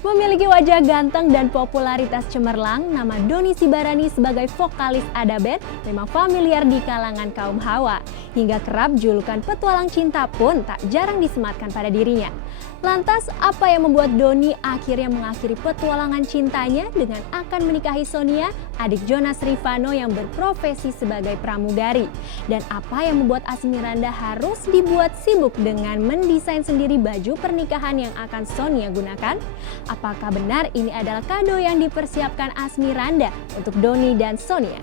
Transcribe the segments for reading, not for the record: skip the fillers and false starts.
Memiliki wajah ganteng dan popularitas cemerlang, nama Dony Sibarani sebagai vokalis Ada Band memang familiar di kalangan kaum hawa. Hingga kerap julukan petualang cinta pun tak jarang disematkan pada dirinya. Lantas, apa yang membuat Dony akhirnya mengakhiri petualangan cintanya dengan akan menikahi Sonia, adik Jonas Rivanno yang berprofesi sebagai pramugari? Dan apa yang membuat Asmirandah harus dibuat sibuk dengan mendesain sendiri baju pernikahan yang akan Sonia gunakan? Apakah benar ini adalah kado yang dipersiapkan Asmirandah untuk Dony dan Sonia?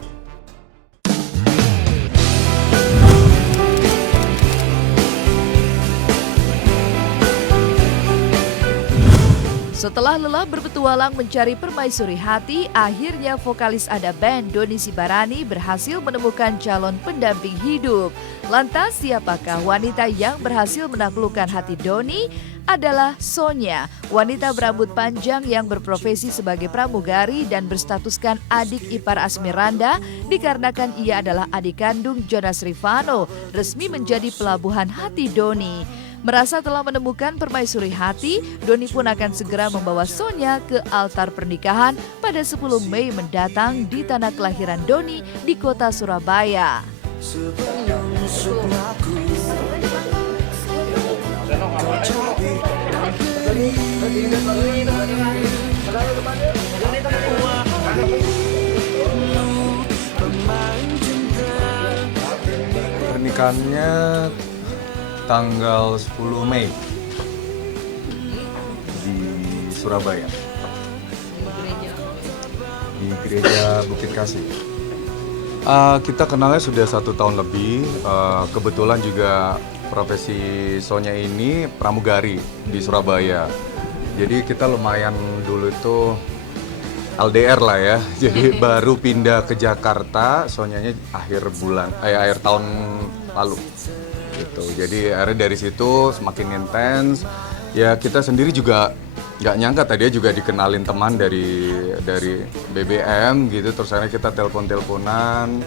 Setelah lelah berpetualang mencari permaisuri hati, akhirnya vokalis Ada Band Dony Sibarani berhasil menemukan calon pendamping hidup. Lantas siapakah wanita yang berhasil menaklukkan hati Dony? Adalah Sonia, wanita berambut panjang yang berprofesi sebagai pramugari dan berstatuskan adik ipar Asmirandah dikarenakan ia adalah adik kandung Jonas Rivanno, resmi menjadi pelabuhan hati Dony. Merasa telah menemukan permaisuri hati, Dony pun akan segera membawa Sonia ke altar pernikahan pada 10 Mei mendatang di tanah kelahiran Dony di kota Surabaya. Pernikahannya tanggal 10 Mei di Surabaya, di gereja Bukit Kasih. Kita kenalnya sudah 1 tahun lebih. Kebetulan juga profesi Sonia ini pramugari di Surabaya. Jadi kita lumayan dulu itu LDR lah ya. Jadi baru pindah ke Jakarta, Sonianya akhir tahun lalu. Gitu. Jadi akhirnya dari situ semakin intens. Ya kita sendiri juga nggak nyangka tadi juga dikenalin teman dari BBM gitu. Terus akhirnya kita telepon-teleponan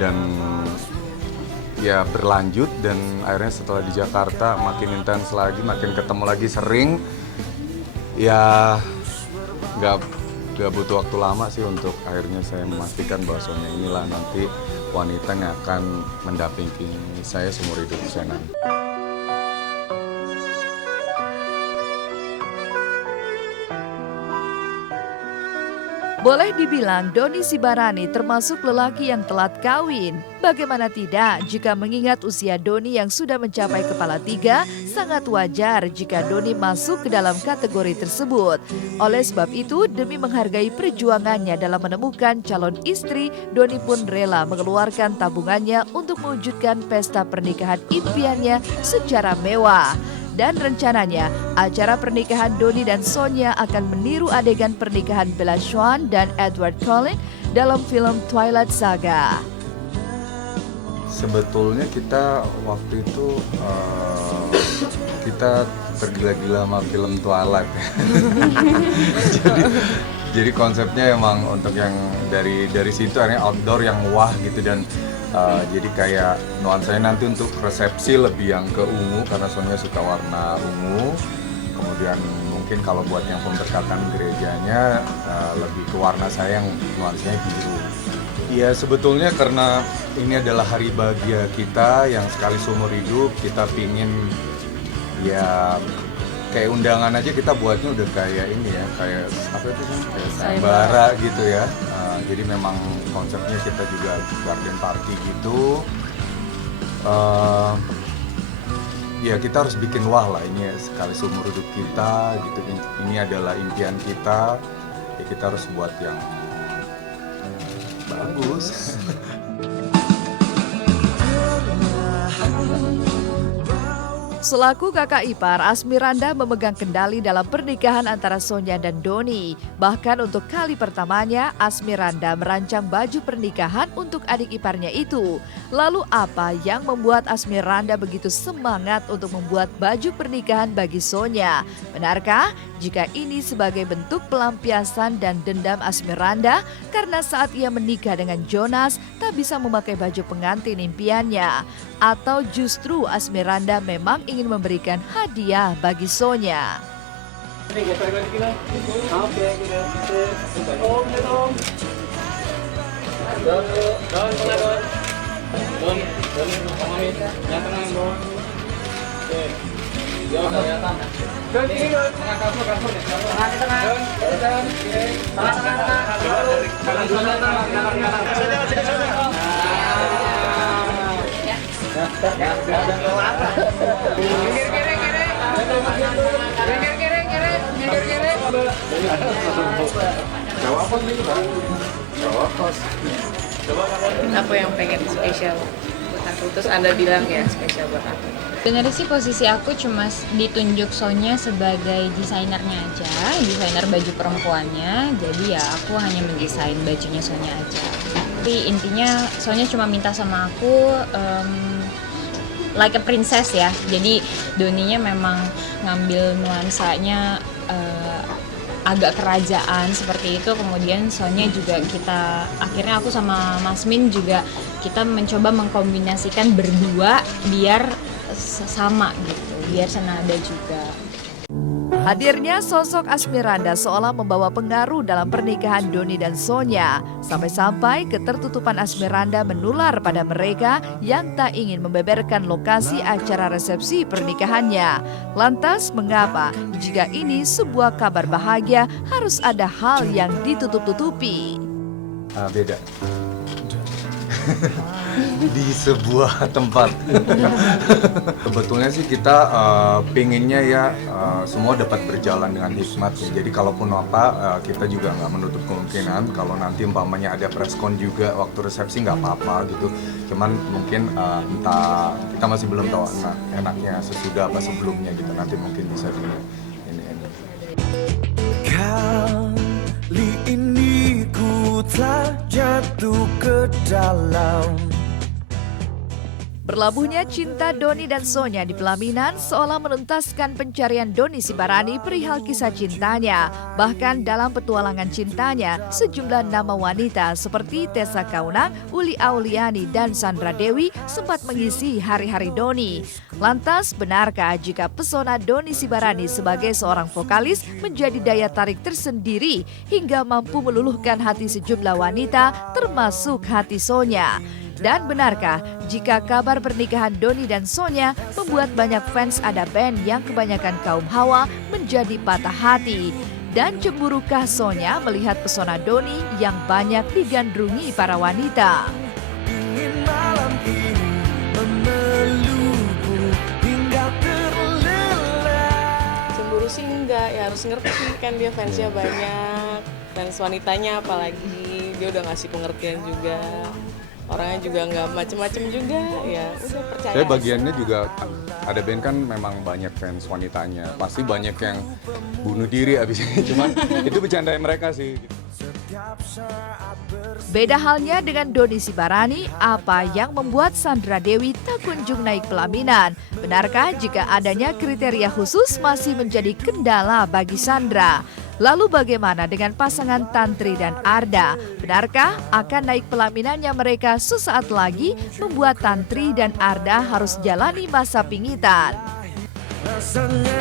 dan ya berlanjut, dan akhirnya setelah di Jakarta makin intens lagi, makin ketemu lagi sering. Ya nggak butuh waktu lama sih untuk akhirnya saya memastikan bahwa Sonia inilah nanti wanita yang akan mendampingi saya seumur hidup saya nanti. Boleh dibilang Dony Sibarani termasuk lelaki yang telat kawin. Bagaimana tidak jika mengingat usia Dony yang sudah mencapai kepala 3, sangat wajar jika Dony masuk ke dalam kategori tersebut. Oleh sebab itu, demi menghargai perjuangannya dalam menemukan calon istri, Dony pun rela mengeluarkan tabungannya untuk mewujudkan pesta pernikahan impiannya secara mewah. Dan rencananya, acara pernikahan Dony dan Sonia akan meniru adegan pernikahan Bella Swan dan Edward Cullen dalam film Twilight Saga. Sebetulnya kita waktu itu kita tergila-gila sama film Twilight. jadi konsepnya emang untuk yang dari situ akhirnya outdoor yang wah gitu, dan jadi kayak nuansanya nanti untuk resepsi lebih yang ke ungu karena Sonia suka warna ungu. Kemudian mungkin kalau buat yang pemberkatan gerejanya lebih ke warna saya yang nuansanya biru. Iya, sebetulnya karena ini adalah hari bahagia kita yang sekali seumur hidup, kita pingin ya kayak undangan aja kita buatnya udah kayak ini ya, kayak apa itu kan, kayak sayembara gitu ya. Jadi memang konsepnya kita juga garden party gitu. Ya kita harus bikin wah lah, ini sekali seumur hidup kita gitu. Ini adalah impian kita, ya kita harus buat yang bagus. Selaku kakak ipar, Asmirandah memegang kendali dalam pernikahan antara Sonia dan Dony. Bahkan untuk kali pertamanya, Asmirandah merancang baju pernikahan untuk adik iparnya itu. Lalu apa yang membuat Asmirandah begitu semangat untuk membuat baju pernikahan bagi Sonia? Benarkah jika ini sebagai bentuk pelampiasan dan dendam Asmirandah karena saat ia menikah dengan Jonas tak bisa memakai baju pengantin impiannya? Atau justru Asmirandah memang ingin memberikan hadiah bagi Sonia? Aku yang pengen spesial buat aku, terus Anda bilang ya spesial buat aku. Sebenarnya sih posisi aku cuma ditunjuk Sonya sebagai desainernya aja, desainer baju perempuannya. Jadi ya aku hanya mendesain bajunya Sonya aja. Tapi intinya Sonya cuma minta sama aku like a princess ya. Jadi Doninya memang ngambil nuansanya agak kerajaan seperti itu. Kemudian Sonya juga akhirnya aku sama Mas Min juga kita mencoba mengkombinasikan berdua biar sama gitu, biar senada juga. Hadirnya sosok Asmiranda seolah membawa pengaruh dalam pernikahan Doni dan Sonya. Sampai-sampai ketertutupan Asmiranda menular pada mereka yang tak ingin membeberkan lokasi acara resepsi pernikahannya. Lantas mengapa jika ini sebuah kabar bahagia harus ada hal yang ditutup-tutupi? Beda. Di sebuah tempat. Sebetulnya sih kita pengennya ya semua dapat berjalan dengan hikmat ya. Jadi kalaupun apa kita juga nggak menutup kemungkinan kalau nanti umpamanya ada preskon juga waktu resepsi nggak apa-apa gitu. Cuman mungkin entah kita masih belum tahu enaknya sesudah apa sebelumnya gitu. Nanti mungkin bisa di ini. Kali ini ku telah jatuh ke dalam. Berlabuhnya cinta Doni dan Sonya di pelaminan seolah menuntaskan pencarian Doni Sibarani perihal kisah cintanya. Bahkan dalam petualangan cintanya, sejumlah nama wanita seperti Tessa Kaunang, Uli Auliani, dan Sandra Dewi sempat mengisi hari-hari Doni. Lantas, benarkah jika pesona Doni Sibarani sebagai seorang vokalis menjadi daya tarik tersendiri hingga mampu meluluhkan hati sejumlah wanita termasuk hati Sonya? Dan benarkah jika kabar pernikahan Doni dan Sonya membuat banyak fans Ada Band yang kebanyakan kaum hawa menjadi patah hati? Dan cemburukah Sonya melihat pesona Doni yang banyak digandrungi para wanita? Ingin malam ini memelukku hingga terlelap. Cemburu sih enggak, ya harus ngerti kan dia fansnya banyak, fans wanitanya apalagi, dia udah ngasih pengertian juga. Orangnya juga nggak macem-macem juga, ya udah percaya. Saya bagiannya juga Ada Band kan memang banyak fans wanitanya. Pasti banyak yang bunuh diri abis ini. Cuman itu bercandaan mereka sih. Beda halnya dengan Doni Sibarani, apa yang membuat Sandra Dewi tak kunjung naik pelaminan? Benarkah jika adanya kriteria khusus masih menjadi kendala bagi Sandra? Lalu bagaimana dengan pasangan Tantri dan Arda? Benarkah akan naik pelaminannya mereka sesaat lagi membuat Tantri dan Arda harus jalani masa pingitan? Rasanya